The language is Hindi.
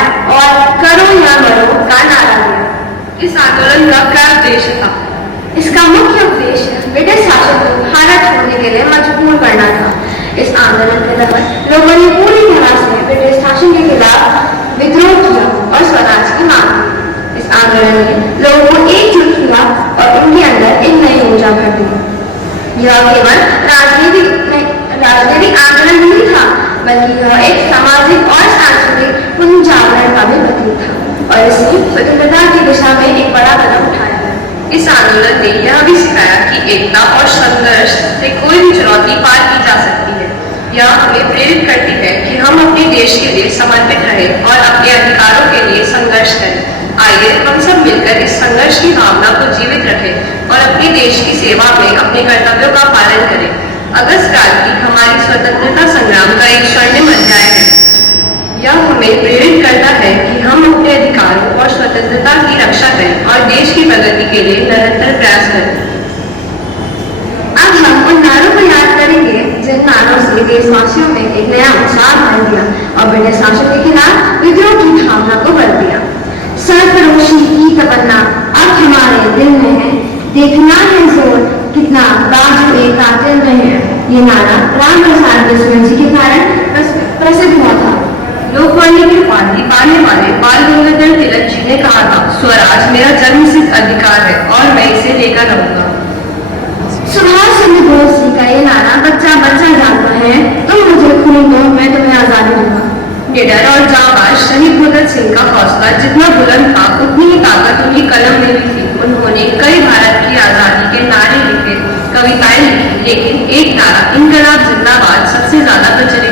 आया और करो या मरो का नारा दिया। इस आंदोलन का क्या उद्देश्य था? इसका मुख्य उद्देश्य ब्रिटिश शासन को भारत छोड़ने के लिए मजबूर करना था। इस आंदोलन के तहत लोगों ने पूरी तरह से ब्रिटिश शासन के खिलाफ विद्रोह किया और स्वराज की मांग की। इस आंदोलन ने लोगों को एकजुट किया और उनके अंदर एक नई ऊर्जा भर दी। यह केवल राजनीतिक आंदोलन नहीं था, बल्कि यह एक सामाजिक और सांस्कृतिक पुनर्जागरण का भी प्रतीक था और इसने स्वतंत्रता की दिशा में एक बड़ा कदम उठाया। इस आंदोलन ने यह भी सिखाया कि एकता और संघर्ष से कोई भी चुनौती पार की जा सकती है। यह हमें प्रेरित करती है कि हम अपने देश के लिए समर्पित रहें और अपने अधिकारों के लिए संघर्ष करें। आइए हम सब मिलकर इस संघर्ष की भावना को जीवित रखें और अपने देश की सेवा में अपने कर्तव्यों का पालन करें। अगस्त क्रांति हमारी स्वतंत्रता संग्राम का एक स्वर्णिम अध्याय है। यह हमें प्रेरित करता है कि हम अपने अधिकारों और स्वतंत्रता की रक्षा करें और देश की प्रगति के लिए निरंतर प्रयास करें। अब हम उन नारों को याद करेंगे जिन नारों से देशवासियों में एक नया उत्साह भर दिया और ब्रिटिश शासन के खिलाफ विद्रोह की भावना को भर दिया। सरफरोशी की तमन्ना अब हमारे दिल में है, देखना है जोर कितना बाजुए कातिल रहे हैं। ये नारा राम प्रसाद बिस्मिल जी के कारण प्रसिद्ध हुआ था। लोकवाणी के पानी पाने वाले बाल गंगाधर तिलक जी ने कहा था, स्वराज मेरा जन्मसिद्ध अधिकार है और मैं इसे लेकर रहूंगा। सुभाष चंद्र बोस जी का ये नारा बच्चा बच्चा जानता है, तुम मुझे खून दो मैं तुम्हें आजादी दूंगा। निडर और जाबाज शहीद भगत सिंह का हौसला जितना बुलंद था, उतनी ही ताकत उनकी कलम में भी थी। उन्होंने कई भारत की आजादी के नारे लिखे, कविताएं लिखी, लेकिन एक नारा इनकलाब जिंदाबाद सबसे ज्यादा प्रचलित